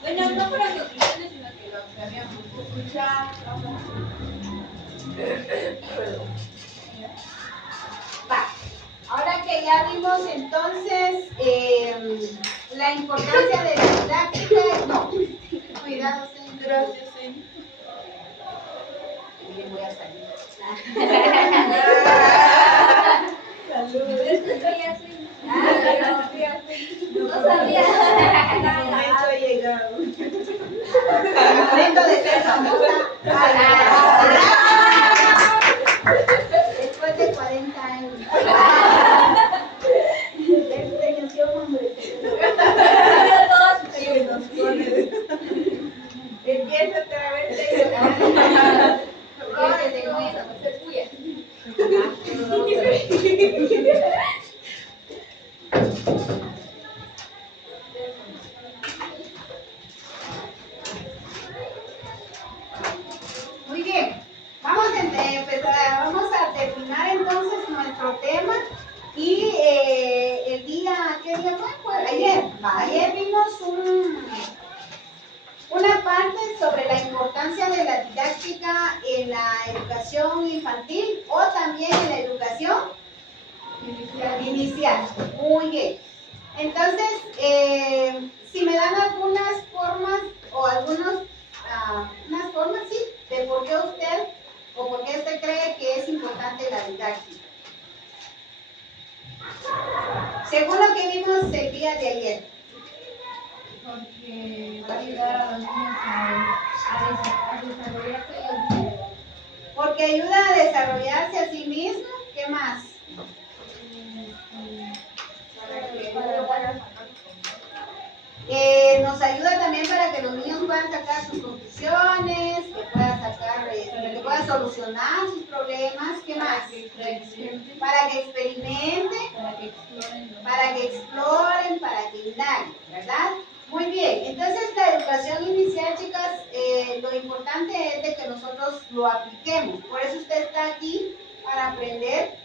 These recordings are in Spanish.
Bueno, no para nutriciones, sino que lo cambiamos. Ya. Va. Ahora que ya vimos entonces la importancia de la didáctica, no, cuidado, señor. Gracias, señor. Bien, voy a salir. Salud. No sabía. El momento ha llegado. El momento de ser famosa. Después de 40 años. Empieza otra vez. Muy bien, vamos a terminar entonces nuestro tema y el día, ¿qué día fue? Pues ayer, ayer vimos una parte sobre la importancia de la didáctica en la educación infantil o también en la educación inicial. Muy bien. Entonces, si me dan algunas formas o unas formas, sí, de por qué usted o por qué usted cree que es importante la didáctica. Según lo que vimos el día de ayer. Porque va a ayudar a los niños a desarrollarse ellos mismos. Porque ayuda a desarrollarse a sí mismo. ¿Qué más? Nos ayuda también para que los niños puedan sacar sus conclusiones, que puedan solucionar sus problemas. ¿Qué más? Para que experimenten, para que exploren, para que indaguen, ¿verdad? Muy bien, entonces la educación inicial, chicas, lo importante es de que nosotros lo apliquemos. Por eso usted está aquí, para aprender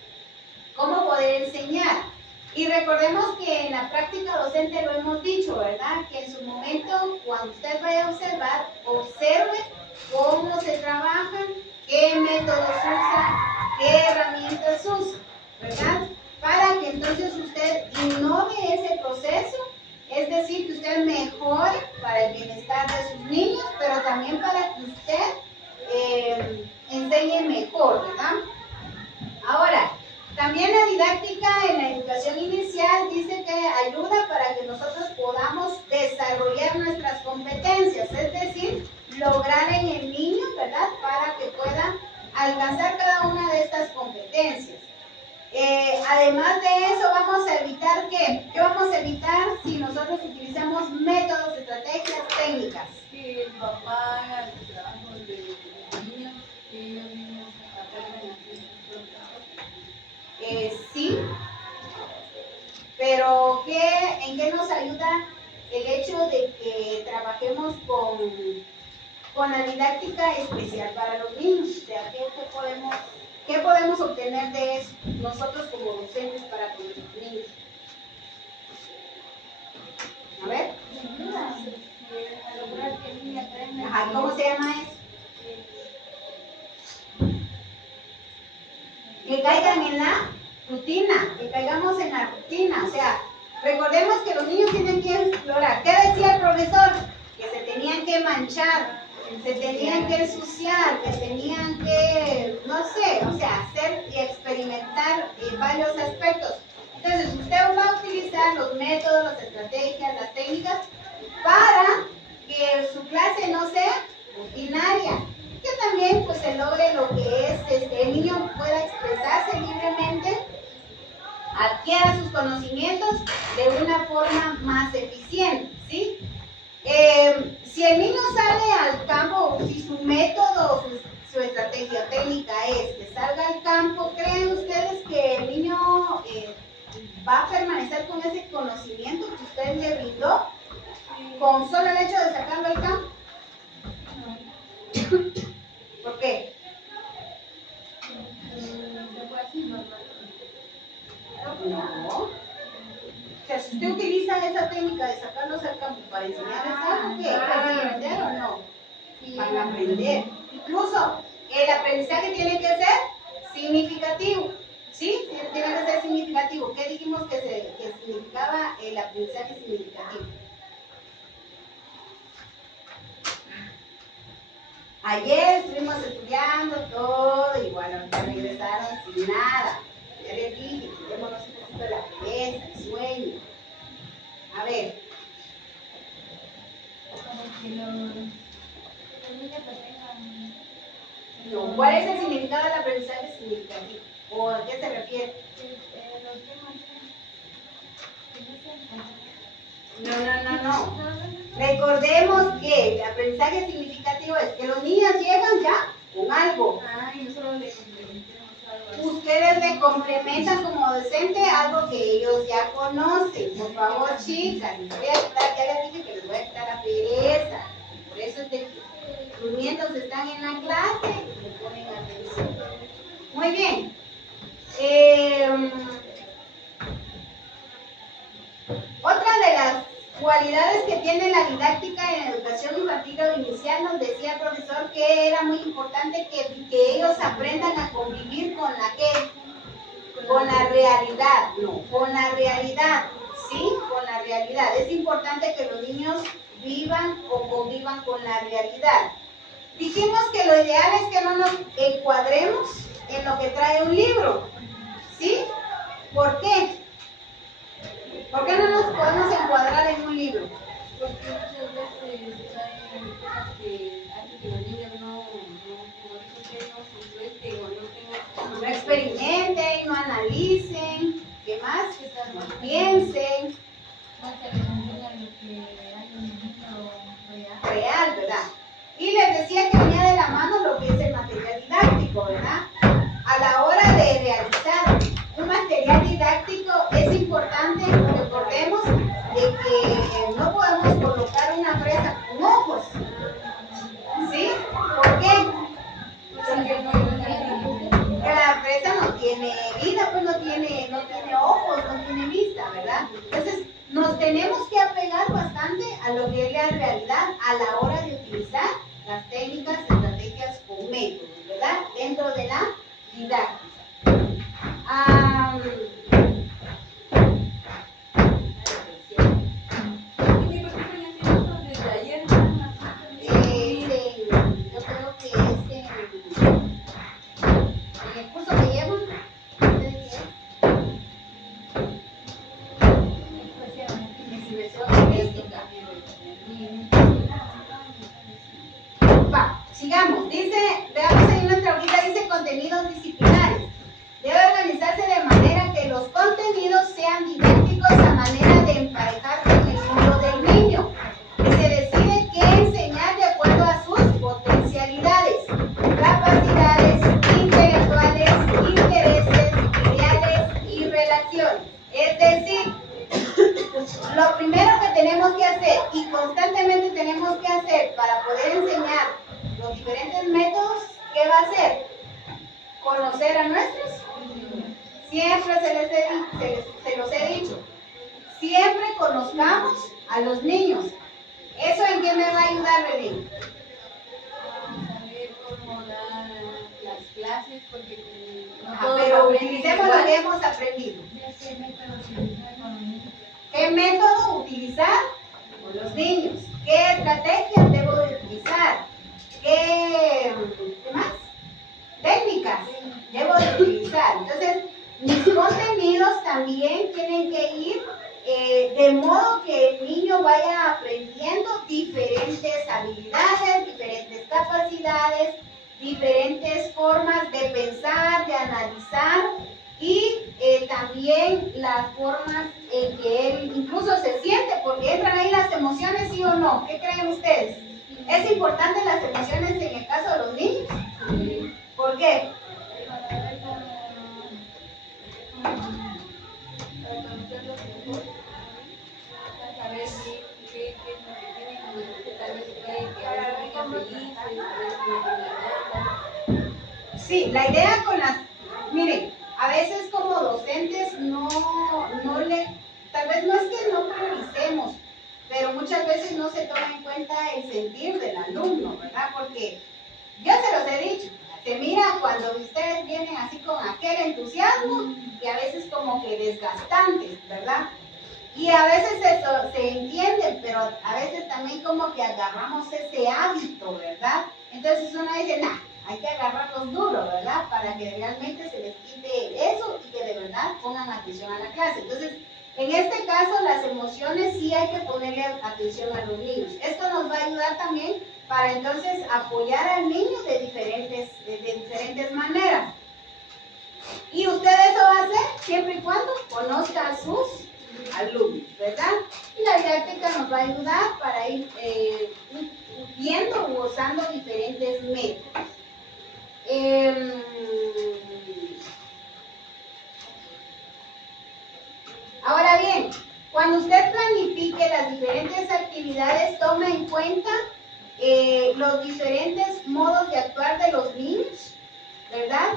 cómo poder enseñar. Y recordemos que en la práctica docente lo hemos dicho, ¿verdad? Que en su momento, cuando usted vaya a observar, observe cómo se trabajan, qué métodos usa, qué herramientas usa, ¿verdad? Para que entonces usted innove ese proceso, es decir, que usted mejore para el bienestar de sus niños, pero también para que usted enseñe mejor, ¿verdad? Ahora, también la didáctica en la educación inicial dice que ayuda para que nosotros podamos desarrollar nuestras competencias, es decir, lograr en el niño, ¿verdad? Para que pueda alcanzar cada una de estas competencias. Además de eso, vamos a evitar ¿qué? ¿Qué vamos a evitar si nosotros utilizamos métodos, estrategias, técnicas? Que el papá haga el trabajo de los niños, que ellos mismos aprendan a hacer sus propias cosas. Sí, pero ¿en qué nos ayuda el hecho de que trabajemos con la didáctica especial para los niños? O sea, ¿qué podemos obtener de eso nosotros como docentes para con los niños? A ver. A lograr que el niño aprenda. Ajá, ¿cómo se llama eso? Que caigan en la rutina, que caigamos en la rutina. O sea, recordemos que los niños tienen que explorar. ¿Qué decía el profesor? Que se tenían que manchar, se tenían que ensuciar, que tenían que, no sé, o sea, hacer y experimentar varios aspectos. Entonces, usted va a utilizar los métodos, las estrategias, las técnicas para que su clase no sea rutinaria, que también pues se logre lo que es el niño pueda expresarse libremente, adquiera sus conocimientos de una forma más eficiente, ¿sí? Si el niño sale al campo, si su método, su estrategia técnica es que salga al campo, ¿creen ustedes que el niño va a permanecer con ese conocimiento que usted le brindó con solo el hecho de sacarlo al campo? ¿Por qué? No. Se sea, si usted utiliza esa técnica de sacarlos al campo para enseñarles algo, ¿qué? ¿Van a aprender o no? Van a aprender. Incluso el aprendizaje tiene que ser significativo. ¿Sí? Tiene que ser significativo. ¿Qué dijimos que significaba el aprendizaje significativo? Ayer estuvimos estudiando todo y bueno, ahorita regresaron sin nada. Ya les dije, quitémonos un poquito la pereza, el sueño. A ver. Para que los niños pues tengan... No, ¿cuál es el significado del aprendizaje significativo? ¿O a qué se refiere? Los temas... No. Recordemos que el aprendizaje significativo es que los niños llegan ya con algo. Ay, nosotros le complementamos algo. Ustedes le complementan como docente algo que ellos ya conocen. Por favor, chicas, les voy a quitar, ya les dije que les voy a quitar la pereza. Por eso es de que mientras están en la clase, le ponen atención. Muy bien. Otra de las cualidades que tiene la didáctica en educación infantil o inicial, nos decía el profesor que era muy importante que ellos aprendan a convivir con la ¿qué? Con la realidad, no, con la realidad, ¿sí? Con la realidad. Es importante que los niños vivan o convivan con la realidad. Dijimos que lo ideal es que no nos encuadremos en lo que trae un libro, ¿sí? ¿Por qué? ¿Por qué no nos podemos encuadrar en un libro? Porque muchas veces traen cosas que hacen que los niños como dijo usted, no se suelten o no tengan... No experimenten, no analicen, ¿qué más? No piensen. No se les enseña lo que hay en el mundo real. Real, ¿verdad? Y les decía que venía de la mano lo que es el material didáctico, ¿verdad? A la hora de realizar un material didáctico es importante, recordemos, de que no podemos colocar una fresa con ojos, ¿sí? ¿Por qué? Porque no La fresa no tiene vida, pues no tiene ojos, no tiene vista, ¿verdad? Entonces, nos tenemos que apegar bastante a lo que es la realidad a la hora de utilizar las técnicas, estrategias o métodos, ¿verdad? Dentro de la didáctica. Yo creo que es en el curso que llevan, no sé de qué es. Expresión artística. Va, sigamos. Dice, veamos ahí nuestra hojita, dice contenidos disciplinares. Debe organizarse de manera que los contenidos sean didácticos a manera de emparejar con el mundo del niño, que se decide qué enseñar de acuerdo a sus potencialidades, capacidades intelectuales, intereses, ideales y relaciones. Es decir, lo primero que tenemos que hacer y constantemente tenemos que hacer para poder enseñar los diferentes métodos, ¿qué va a hacer? Conocer a nuestros. Siempre se los he dicho. Siempre conozcamos a los niños. ¿Eso en qué me va a ayudar, Belén? saber cómo dar las clases porque no Pero todos utilicemos lo que hemos aprendido. ¿Qué método utilizar con los niños? ¿Qué método utilizar con los niños? ¿Qué estrategias debo de utilizar? ¿Qué más? Técnicas debo de utilizar. Entonces, mis contenidos también tienen que ir de modo que el niño vaya aprendiendo diferentes habilidades, diferentes capacidades, diferentes formas de pensar, de analizar y también las formas en que él incluso se siente, porque entran ahí las emociones, ¿sí o no? ¿Qué creen ustedes? ¿Es importante las emociones en el caso de los niños? ¿Por qué? Para ver cómo para conocerlos mejor, para saber qué es lo que tienen, como usted tal vez puede que a veces vengan felices, a veces no tengan nada. Sí, la idea miren, a veces como docentes tal vez pues no es que no prioricemos, pero muchas veces no se toma en cuenta el sentir del alumno, ¿verdad? Porque yo se los he dicho, se mira cuando ustedes vienen así con aquel entusiasmo y a veces como que desgastantes, ¿verdad? Y a veces eso se entiende, pero a veces también como que agarramos ese hábito, ¿verdad? Entonces uno dice, nah, hay que agarrarlos duro, ¿verdad? Para que realmente se les quite eso y que de verdad pongan atención a la clase. Entonces, en este caso, las emociones sí hay que ponerle atención a los niños. Esto nos va a ayudar también para entonces apoyar al niño de diferentes maneras. Y usted eso va a hacer siempre y cuando conozca a sus alumnos, ¿verdad? Y la didáctica nos va a ayudar para ir viendo u usando diferentes métodos. Ahora bien, cuando usted planifique las diferentes actividades, tome en cuenta los diferentes modos de actuar de los niños, ¿verdad?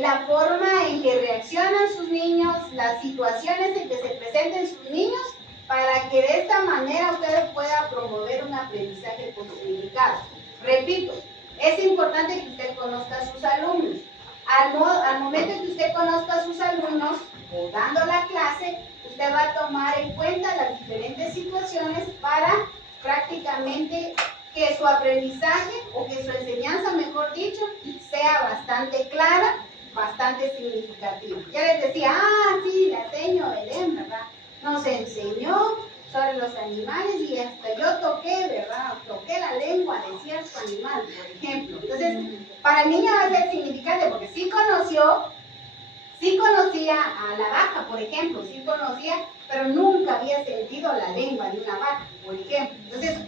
La forma en que reaccionan sus niños, las situaciones en que se presenten sus niños, para que de esta manera usted pueda promover un aprendizaje con significado. Repito, es importante que usted conozca a sus alumnos. Al momento en que usted conozca a sus alumnos, o dando la clase, usted va a tomar en cuenta las diferentes situaciones para prácticamente que su aprendizaje o que su enseñanza, mejor dicho, sea bastante clara, bastante significativa. Ya les decía, sí, la señora Belén, ¿verdad? Nos enseñó sobre los animales y hasta yo toqué, ¿verdad? Toqué la lengua de cierto animal, por ejemplo. Entonces, para el niño va a ser significante porque sí conocía a la vaca, por ejemplo, sí conocía, pero nunca había sentido la lengua de una vaca, por ejemplo. Entonces,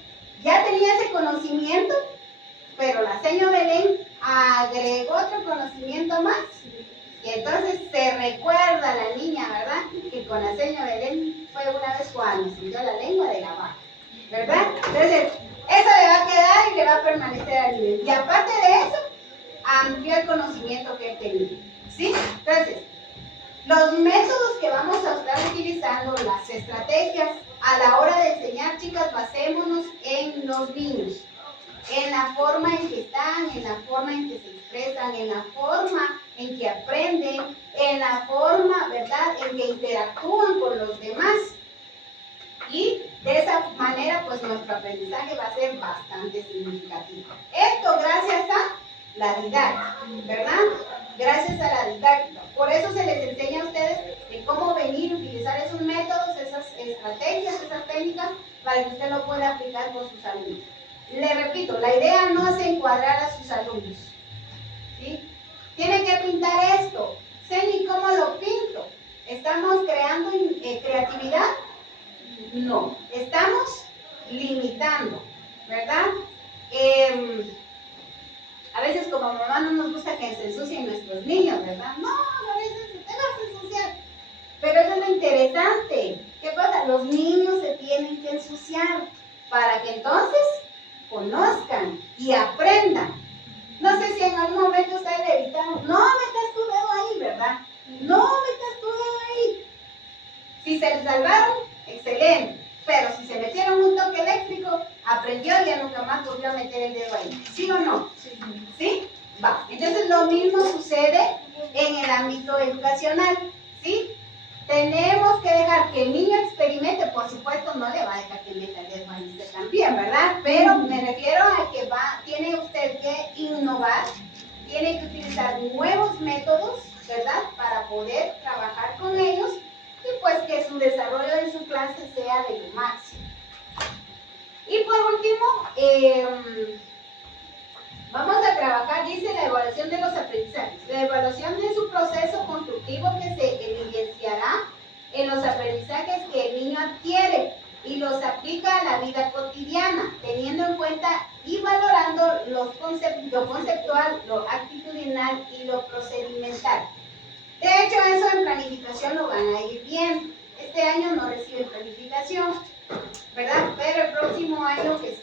ya tenía ese conocimiento, pero la señora Belén agregó otro conocimiento más. Y entonces se recuerda a la niña, ¿verdad? Que con la señora Belén fue una vez cuando sintió la lengua de la vaca, ¿verdad? Entonces, eso le va a quedar y le va a permanecer al nivel. Y aparte de eso, amplió el conocimiento que él tenía, ¿sí? Entonces, los métodos que vamos a estar utilizando, las estrategias, a la hora de enseñar, chicas, basémonos en los niños, en la forma en que están, en la forma en que se expresan, en la forma en que aprenden, en la forma, ¿verdad?, en que interactúan con los demás. Y de esa manera, pues nuestro aprendizaje va a ser bastante significativo. Esto gracias a la didáctica, ¿verdad? Gracias a la didáctica. Por eso se les enseña a ustedes de cómo venir a utilizar esos métodos, esas estrategias, esas técnicas, para que usted lo pueda aplicar con sus alumnos. Le repito, la idea no es encuadrar a sus alumnos, ¿sí? Tiene que pintar esto. Ceni, ¿cómo lo pinto? ¿Estamos creando creatividad? No, estamos limitando, ¿verdad? A veces como mamá no nos gusta que se ensucien nuestros niños, ¿verdad? No, a veces te vas a ensuciar. Pero eso es lo interesante. ¿Qué pasa? Los niños se tienen que ensuciar para que entonces conozcan y aprendan. No sé si en algún momento ustedes le evitaron, no metas tu dedo ahí, ¿verdad? No metas tu dedo ahí. Si se les salvaron, excelente. Pero si se metieron un toque eléctrico, aprendió y ya nunca más volvió a meter el dedo ahí. ¿Sí o no? ¿Sí? Va. Entonces lo mismo sucede en el ámbito educacional. ¿Sí? Tenemos que dejar que el niño experimente, por supuesto no le va a dejar que meta el dedo ahí usted también, ¿verdad? Pero me refiero a que tiene usted que innovar, tiene que utilizar nuevos métodos, ¿verdad? Para poder trabajar con ellos y pues que su desarrollo en su clase sea de lo máximo. Y por último, vamos a trabajar, dice, la evaluación de los aprendizajes. La evaluación de su proceso constructivo que se evidenciará en los aprendizajes que el niño adquiere y los aplica a la vida cotidiana, teniendo en cuenta y valorando lo conceptual, lo actitudinal y lo procedimental. De hecho, eso en planificación lo van a ir viendo. Este año no reciben planificación, ¿verdad? Pero el próximo año, que es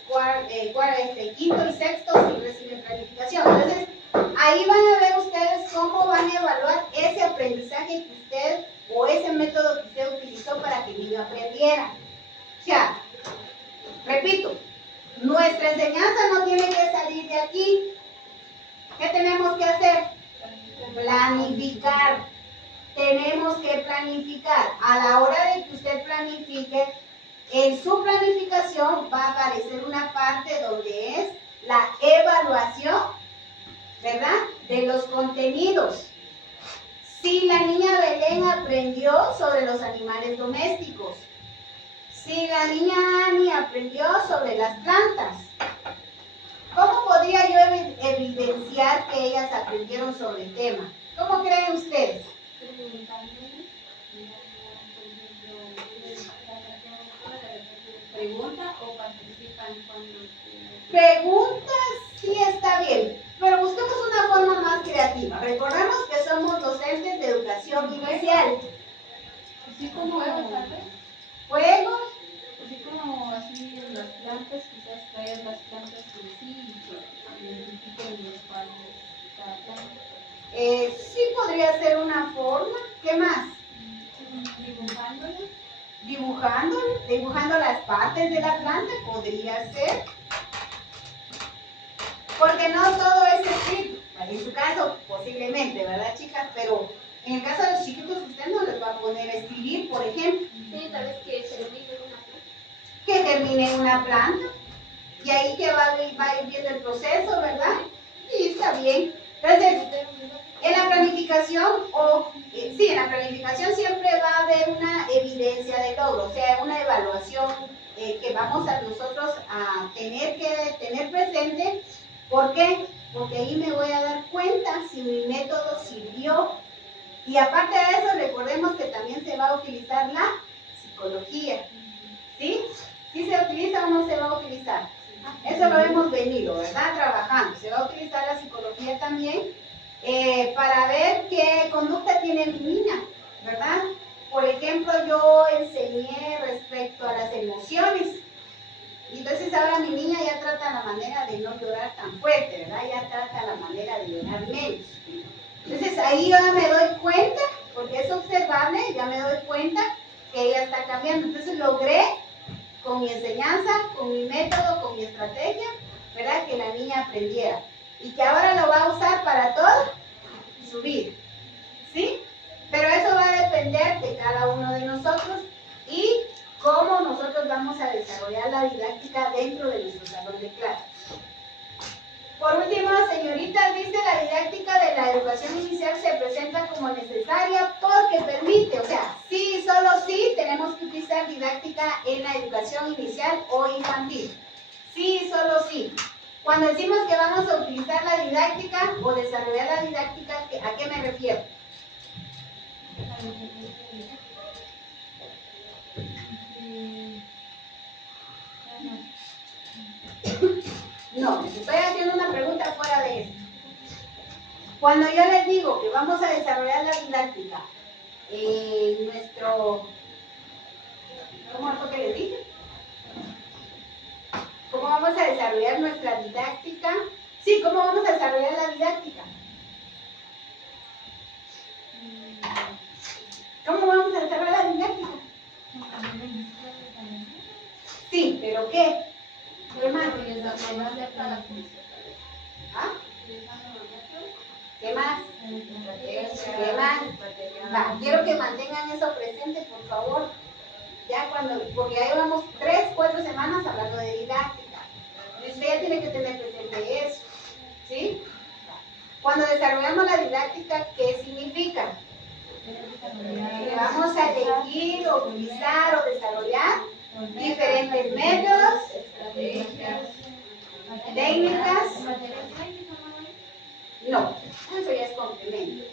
quinto y sexto, sí reciben planificación. Entonces, ahí van a ver ustedes cómo van a evaluar ese aprendizaje que usted o ese método que usted utilizó para que el niño aprendiera. O sea, repito, nuestra enseñanza no tiene que salir de aquí. ¿Qué tenemos que hacer? Planificar. Tenemos que planificar. A la hora de que usted planifique, en su planificación va a aparecer una parte donde es la evaluación, ¿verdad?, de los contenidos. Si la niña Belén aprendió sobre los animales domésticos, si la niña Ani aprendió sobre las plantas, ¿cómo podría yo evidenciar que ellas aprendieron sobre el tema? ¿Cómo creen ustedes? Pregunta o participan cuando Preguntas sí está bien, pero busquemos una forma más creativa. Recordemos que somos docentes de educación inicial. así como tal vez, Juegos, así como así en las plantas, quizás traer las plantas en sí y que identifiquen los cuales cada planta. sí podría ser una forma. ¿Qué más? Dibujándolo. Dibujando las partes de la planta podría ser. Porque no todo es escrito. En su caso, posiblemente, ¿verdad, chicas? Pero en el caso de los chiquitos, usted no les va a poner a escribir, por ejemplo. Sí, tal vez que termine una planta. Que termine una planta. Y ahí que va a ir viendo el proceso, ¿verdad? Y está bien. Entonces, en la planificación, en la planificación siempre va a haber una evidencia de logro, o sea, una evaluación que vamos a nosotros a tener que tener presente. ¿Por qué? Porque ahí me voy a dar cuenta si mi método sirvió. Y aparte de eso, recordemos que también se va a utilizar la psicología. ¿Sí? ¿Sí se utiliza o no se va a utilizar? Eso lo hemos venido, ¿verdad? Trabajando. Se va a utilizar la psicología también para ver qué conducta tiene mi niña, ¿verdad? Por ejemplo, yo enseñé respecto a las emociones. Y entonces ahora mi niña ya trata la manera de no llorar tan fuerte, ¿verdad? Ya trata la manera de llorar menos. Entonces ahí yo me doy cuenta, porque es observable, ya me doy cuenta que ella está cambiando. Entonces logré con mi enseñanza, con mi método, con mi estrategia, ¿verdad?, que la niña aprendiera. Y que ahora lo va a usar para toda su vida. ¿Sí? Pero eso va a depender de cada uno de nosotros y cómo nosotros vamos a desarrollar la didáctica dentro de nuestro salón de clases. Por último, señoritas, dice la didáctica de la educación inicial se presenta como necesaria porque permite, o sea, sí, solo sí tenemos que utilizar didáctica en la educación inicial o infantil. Sí, solo sí. Cuando decimos que vamos a utilizar la didáctica o desarrollar la didáctica, ¿a qué me refiero? No, estoy haciendo una pregunta fuera de esto. Cuando yo les digo que vamos a desarrollar la didáctica en nuestro... ¿Cómo fue que les dije? ¿Cómo vamos a desarrollar nuestra didáctica? Sí, ¿cómo vamos a desarrollar la didáctica? ¿Cómo vamos a desarrollar la didáctica? Sí, ¿pero qué? ¿Qué más? ¿Ah? ¿Qué más? ¿Qué más? Va, quiero que mantengan eso presente, por favor. Ya porque ya llevamos 3, 4 semanas hablando de didáctica. Usted ya tiene que tener presente eso. ¿Sí? Cuando desarrollamos la didáctica, ¿qué significa? Que vamos a elegir, utilizar o desarrollar diferentes métodos, técnicas. No, eso ya es complemento.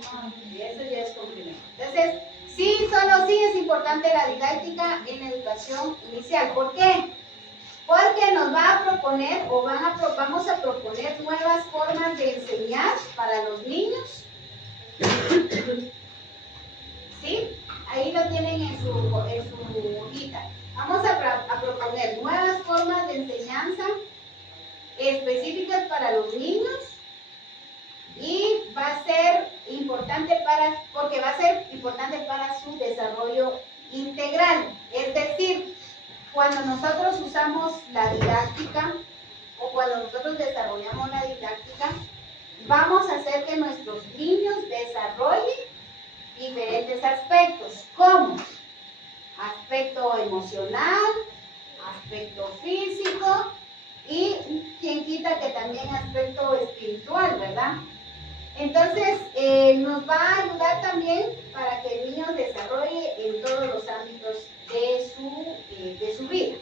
Eso ya es complemento. Entonces, sí, solo sí es importante la didáctica en la educación inicial. ¿Por qué? Porque nos va a proponer o vamos a proponer nuevas formas de enseñar para los niños. ¿Sí? Ahí lo tienen en su hojita. Vamos a proponer nuevas formas de enseñanza específicas para los niños y va a ser importante porque va a ser importante para su desarrollo. integral, es decir, cuando nosotros usamos la didáctica o cuando nosotros desarrollamos la didáctica, vamos a hacer que nuestros niños desarrollen diferentes aspectos, como aspecto emocional, aspecto físico y quien quita que también aspecto espiritual, ¿verdad? Entonces, nos va a ayudar también para que el niño desarrolle en todos los ámbitos de su vida.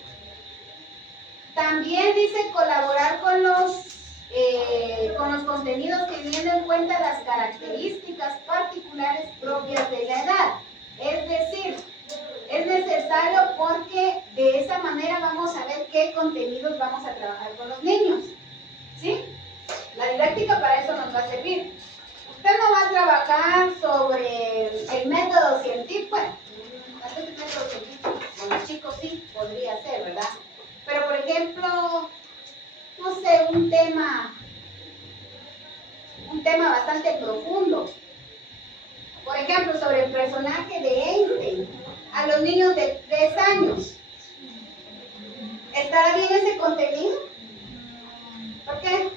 También dice colaborar con los contenidos teniendo en cuenta las características particulares propias de la edad. Es decir, es necesario porque de esa manera vamos a ver qué contenidos vamos a trabajar con los niños. ¿Sí? La didáctica para eso nos va a servir. Usted no va a trabajar sobre el método científico. Bueno, tal vez el método científico con los chicos sí podría ser, ¿verdad? Pero por ejemplo, no sé, un tema bastante profundo. Por ejemplo, sobre el personaje de Einstein a los niños de 3 años. ¿Estará bien ese contenido? ¿Por qué?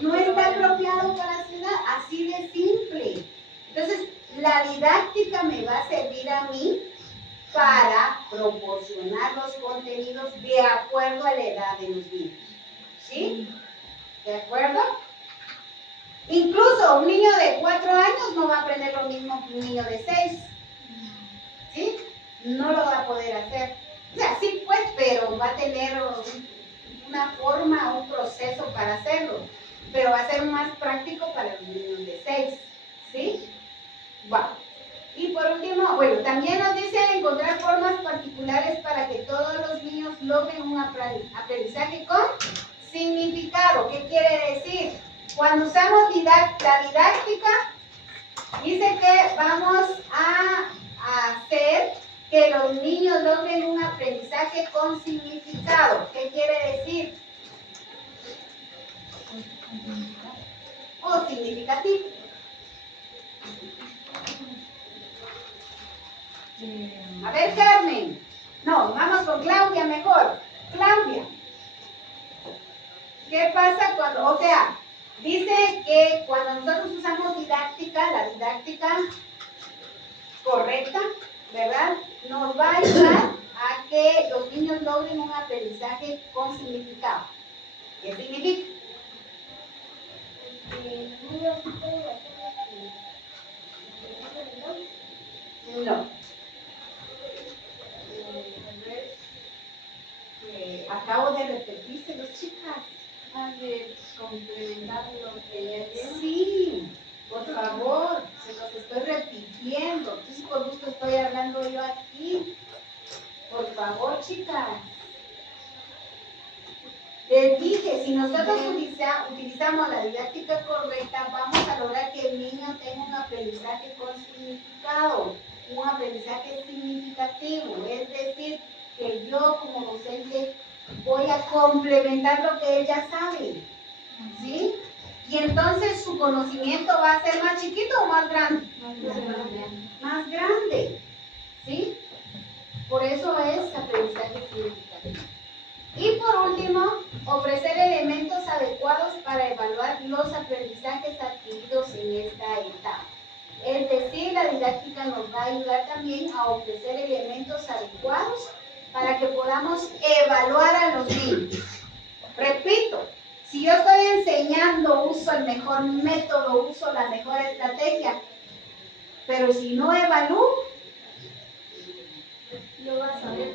No está apropiado para su edad, así de simple. Entonces, la didáctica me va a servir a mí para proporcionar los contenidos de acuerdo a la edad de los niños. ¿Sí? ¿De acuerdo? Incluso un niño de 4 años no va a aprender lo mismo que un niño de 6. ¿Sí? No lo va a poder hacer. O sea, sí pues, pero va a tener una forma, un proceso para hacerlo. Pero va a ser más práctico para los niños de 6. ¿Sí? Bueno. Y por último, bueno, también nos dice encontrar formas particulares para que todos los niños logren un aprendizaje con significado. ¿Qué quiere decir? Cuando usamos la didáctica, dice que vamos a hacer que los niños logren un aprendizaje con significado. ¿Qué quiere decir? O significativo. A ver, Carmen. No, vamos con Claudia mejor. Claudia. ¿Qué pasa cuando, o sea, dice que cuando nosotros usamos didáctica, la didáctica correcta, ¿verdad? Nos va a ayudar a que los niños logren un aprendizaje con significado. ¿Qué significa? No. Acabo de repetírselo, chicas. De complementar lo que ya lleva. Sí, por favor, se los estoy repitiendo. Entonces, por gusto estoy hablando yo aquí. Por favor, chicas. Les dije, si nosotros utilizamos la didáctica correcta, vamos a lograr que el niño tenga un aprendizaje con significado, un aprendizaje significativo. Es decir, que yo como docente voy a complementar lo que él ya sabe. ¿Sí? Y entonces su conocimiento va a ser más chiquito o más grande. Más grande. ¿Sí? Por eso es aprendizaje significativo. Y por último, ofrecer elementos adecuados para evaluar los aprendizajes adquiridos en esta etapa. Es decir, la didáctica nos va a ayudar también a ofrecer elementos adecuados para que podamos evaluar a los niños. Repito, si yo estoy enseñando, uso el mejor método, uso la mejor estrategia, pero si no evalúo,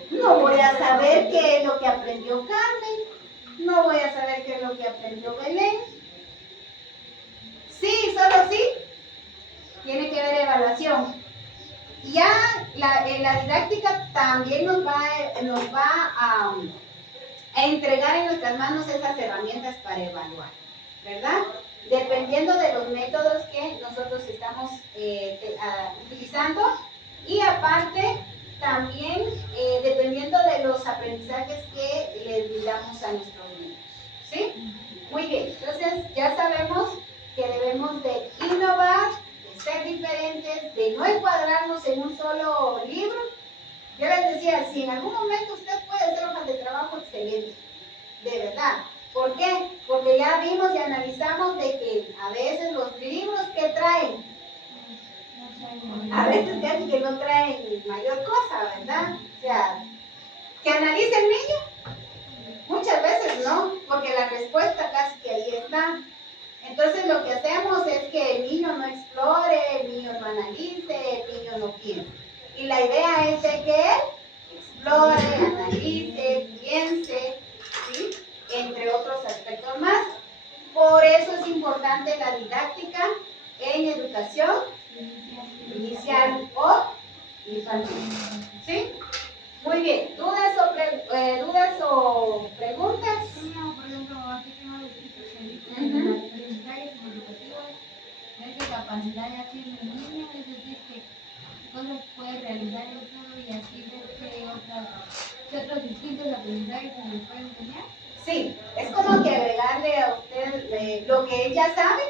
no voy a saber qué es lo que aprendió Carmen, no voy a saber qué es lo que aprendió Belén. Sí, solo sí, tiene que haber evaluación. Y ya la didáctica también nos va a entregar en nuestras manos esas herramientas para evaluar, ¿verdad? Dependiendo de los métodos que nosotros estamos utilizando y aparte también dependiendo de los aprendizajes que les brindamos a nuestros niños, ¿sí? Muy bien, entonces ya sabemos que debemos debemos de innovar, de ser diferentes, de no encuadrarnos en un solo libro. Yo les decía, si en algún momento usted puede hacer hojas de trabajo, excelente, de verdad. ¿Por qué? Porque ya vimos y analizamos de que a veces los libros que traen, a veces casi que no traen mayor cosa, ¿verdad? O sea, que analice el niño, muchas veces no, porque la respuesta casi que ahí está. Entonces lo que hacemos es que el niño no explore, el niño no analice, el niño no piense. Y la idea es de que él explore, analice, piense, ¿sí? Entre otros aspectos más. Por eso es importante la didáctica en educación inicial o infantil. ¿Sí? Muy bien. ¿Dudas o preguntas? No, por ejemplo, aquí tengo los aprendizajes educativos, ver qué capacidad ya tiene el niño, es decir, qué cosas puede realizar él solo y así ver qué otros distintos aprendizajes se les puede enseñar. Sí, es como que agregarle a usted lo que él ya sabe,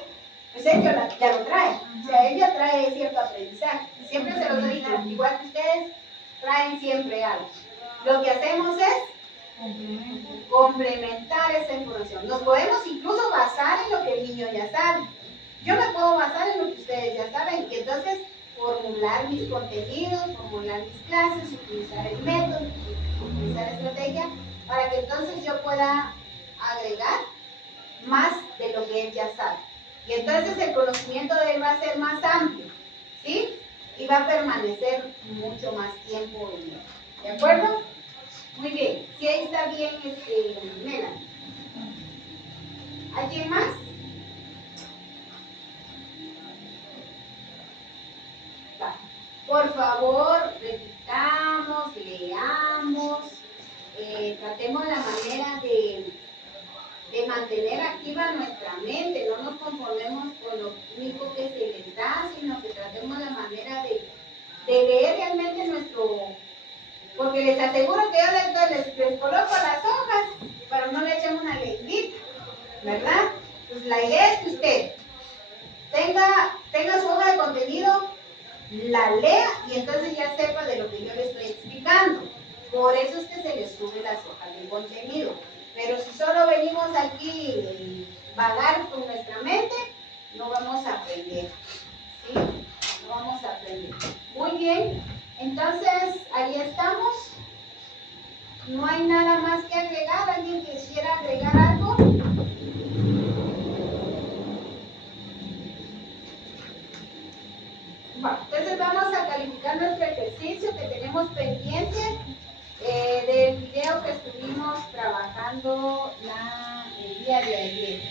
pues él ya lo trae. O sea, él ya trae cierto aprendizaje. Siempre se los he dicho, igual que ustedes, traen siempre algo. Lo que hacemos es complementar esa información. Nos podemos incluso basar en lo que el niño ya sabe. Yo me puedo basar en lo que ustedes ya saben y entonces formular mis contenidos, formular mis clases, utilizar el método, utilizar estrategia para que entonces yo pueda agregar más de lo que él ya sabe. Y entonces el conocimiento de él va a ser más amplio, ¿sí? Y va a permanecer mucho más tiempo en él. ¿De acuerdo? Muy bien. Si ahí está bien, Melanie. ¿Alguien más? Va. Por favor, repitamos, leamos, tratemos la manera de mantener activa nuestra mente, no nos conformemos con lo único que se les da, sino que tratemos la manera de leer realmente porque les aseguro que yo les coloco las hojas, pero no le echan una leidita, ¿verdad? Pues la idea es que usted tenga su hoja de contenido, la lea y entonces ya sepa de lo que yo le estoy explicando. Por eso es que se les sube las hojas de contenido. Pero si solo venimos aquí a vagar con nuestra mente, no vamos a aprender. ¿Sí? No vamos a aprender. Muy bien. Entonces, ahí estamos. No hay nada más que agregar. ¿Alguien quisiera agregar algo? Bueno, entonces vamos a calificar nuestro ejercicio que tenemos pendiente del video que estuvimos trabajando el día de ayer.